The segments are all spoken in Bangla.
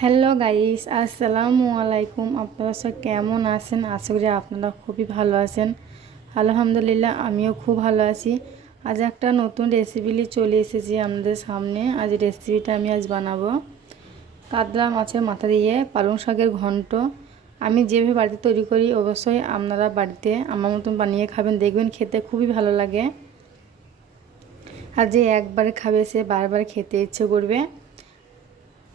হ্যালো গাইস, আসসালামু আলাইকুম। আপনারা সব কেমন আছেন? আশা করি আপনারা খুবই ভালো আছেন। আলহামদুলিল্লাহ, আমিও খুব ভালো আছি। আজ একটা নতুন রেসিপি নিয়ে চলে এসেছি আপনাদের সামনে। আজ রেসিপিটা আমি বানাবো কাতলা মাছের মাথা দিয়ে পালং শাকের ঘন্ট। আমি যেভাবে বাড়িতে তৈরি করি, অবশ্যই আপনারা বাড়িতে আমার মতন বানিয়ে খাবেন, দেখবেন খেতে খুবই ভালো লাগে। আর যে একবার খাবে সে বারবার খেতে ইচ্ছে করবে।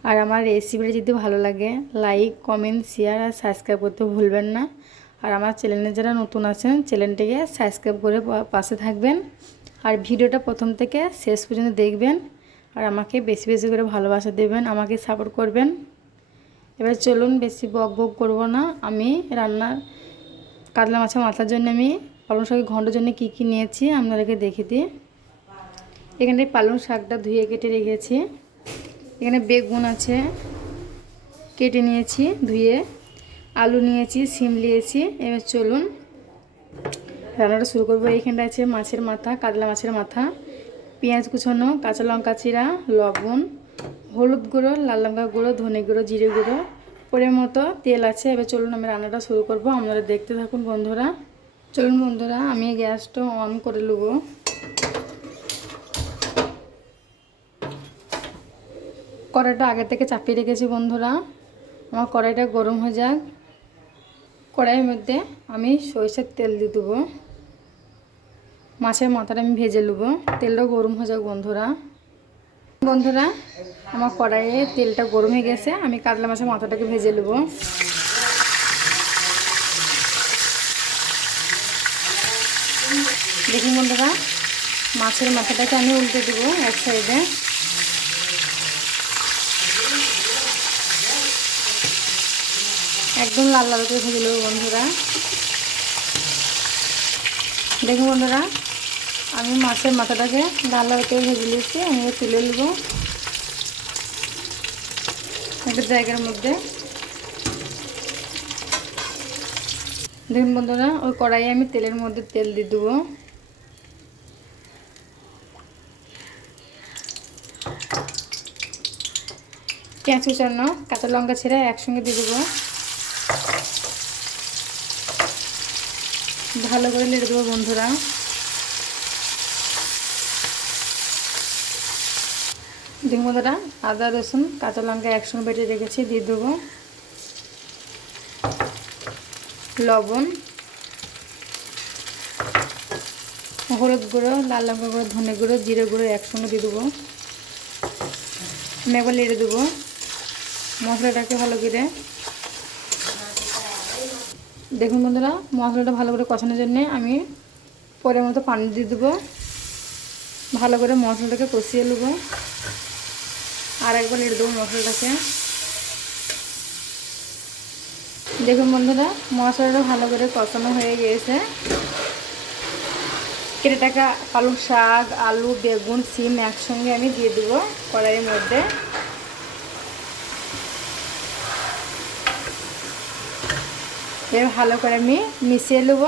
আর আমার রেসিপিটা যদি ভালো লাগে, লাইক, কমেন্ট, শেয়ার আর সাবস্ক্রাইব করতে ভুলবেন না। আর আমার চ্যানেলে যারা নতুন আছেন, চ্যানেলটিকে সাবস্ক্রাইব করে পাশে থাকবেন। আর ভিডিওটা প্রথম থেকে শেষ পর্যন্ত দেখবেন। আর আমাকে বেশি বেশি করে ভালোবাসা দেবেন, আমাকে সাপোর্ট করবেন। এবার চলুন, বেশি বক বক করবো না। আমি রান্নার কাতলা মাছের মাথার জন্য আমি পালং শাকের ঘন্টার জন্য কী কী নিয়েছি আপনাদেরকে দেখে দিই। এখানে পালং শাকটা ধুয়ে কেটে রেখেছি। এখানে বেগুন আছে, কেটে নিয়েছি ধুয়ে। আলু নিয়েছি, সিম নিয়েছি। এবার চলুন রান্নাটা শুরু করবো। এইখানটা আছে মাছের মাথা, কাতলা মাছের মাথা, পেঁয়াজ কুচানো, কাঁচা লঙ্কা চিরা, লবণ, হলুদ গুঁড়ো, লাল লঙ্কা গুঁড়ো, ধনে গুঁড়ো, জিরে গুঁড়ো, পরিমাণ মতো তেল আছে। এবার চলুন আমি রান্নাটা শুরু করব। আপনারা দেখতে থাকুন বন্ধুরা। চলুন বন্ধুরা, আমি গ্যাসটা অন করে নেব। কড়াইটা আগে থেকে চাপিয়ে রেখেছি বন্ধুরা। আমার কড়াইটা গরম হয়ে যাক। কড়াইয়ের মধ্যে আমি সরিষার তেল দিয়ে দেবো। মাছের মাথাটা আমি ভেজে নেবো। তেলটা গরম হয়ে যাক বন্ধুরা। বন্ধুরা, আমার কড়াইয়ে তেলটা গরম হয়ে গেছে। আমি কাতলা মাছের মাথাটাকে ভেজে নেবো। দেখুন বন্ধুরা, মাছের মাথাটাকে আমি উল্টে দেবো এক সাইডে। একদম লাল লাল করে ভেজে নেবো বন্ধুরা। দেখুন বন্ধুরা, আমি মাছের মাথাটাকে লাল লাল করে ভেজে নিয়েছি। আমি তুলে নেবো একটা জায়গার মধ্যে। দেখুন বন্ধুরা, ওই কড়াইয়ে আমি তেলের মধ্যে তেল দিয়ে দেবো। পেঁয়াজ কুচানো, কাঁচা লঙ্কা ছেড়ে একসঙ্গে দিয়ে দেবো। ভালো করে নেড়ে দেবো বন্ধুরা। দেখুন বন্ধুরা, আদা রসুন কাঁচা লঙ্কা একসঙ্গে বেটে রেখেছি, দিয়ে দেবো। লবণ, হলুদ গুঁড়ো, লাল লঙ্কা গুঁড়ো, ধনে গুঁড়ো, জিরে গুঁড়ো একসঙ্গে দিয়ে দেবো। আমি একবার নেড়ে দেবো মশলাটাকে ভালো করে। দেখুন বন্ধুরা, মশলাটা ভালো করে কষানোর জন্য আমি পরের মতো পানি দিয়ে দেবো। ভালো করে মশলাটাকে কষিয়ে নেবো। আর একবার নেড়ে দেবো মশলাটাকে। দেখুন বন্ধুরা, মশলাটা ভালো করে কষানো হয়ে গিয়েছে। কেটে টাকা পালং শাক, আলু, বেগুন, সিম একসঙ্গে আমি দিয়ে দেবো কড়াইয়ের মধ্যে। এর ভালো করে আমি মিশিয়ে নেব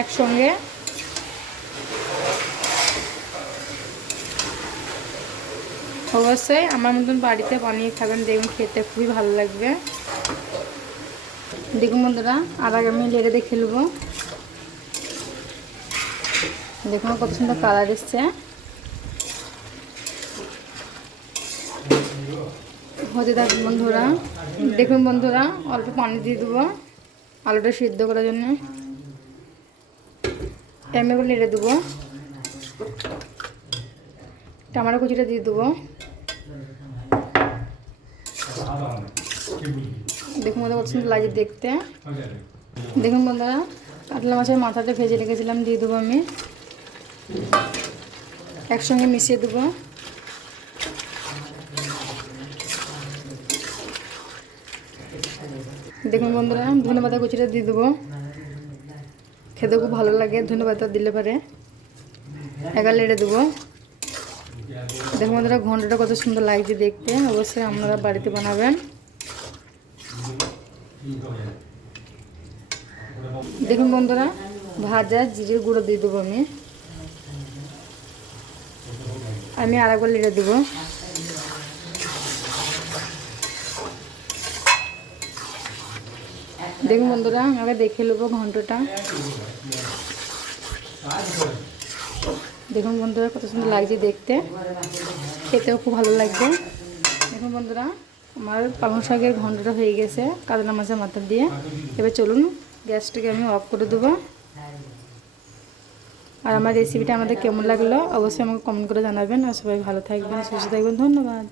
একসঙ্গে। অবশ্যই আমার মতন বাড়িতে বানিয়ে খাবেন, দেখুন খেতে খুবই ভালো লাগবে। দেখুন বন্ধুরা, আর আগে আমি লেড়ে দেখে নেব। দেখুন কত সুন্দর কালার এসছে। হতে থাক বন্ধুরা। দেখুন বন্ধুরা, অল্প পানি দিয়ে দেবো আলুটা সিদ্ধ করার জন্য। আমি এবার নেড়ে দেবো। টমেটো কুচিটা দিয়ে দেবো। দেখুন বন্ধুরা, কত সুন্দর লাগে দেখতে। দেখুন বন্ধুরা, কাতলা মাছের মাথাটা ভেজে রেখেছিলাম, দিয়ে দেবো আমি। একসঙ্গে মিশিয়ে দেবো। দেখুন বন্ধুরা, ধনেপাতা কুচিটা দিয়ে দেবো। খেতে খুব ভালো লাগে ধনেপাতা দিলে পারে। একা লেড়ে দেবো। দেখুন বন্ধুরা, ঘন্টটা কত সুন্দর লাগছে দেখতে। অবশ্যই আপনারা বাড়িতে বানাবেন। দেখুন বন্ধুরা, ভাজা জিরের গুঁড়ো দিয়ে দেবো আমি আর একবার লেড়ে দেবো। দেখুন বন্ধুরা, আগে দেখে নেবো ঘন্টটা। দেখুন বন্ধুরা কত সুন্দর লাগছে দেখতে, খেতেও খুব ভালো লাগবে। দেখুন বন্ধুরা, আমার পালং শাকের ঘন্টটা হয়ে গেছে কাতলা মাছের মাথা দিয়ে। এবার চলুন গ্যাসটাকে আমি অফ করে দেবো। আর আমার রেসিপিটা আমাদের কেমন লাগলো অবশ্যই আমাকে কমেন্ট করে জানাবেন। আর সবাই ভালো থাকবেন, সুস্থ থাকবেন। ধন্যবাদ।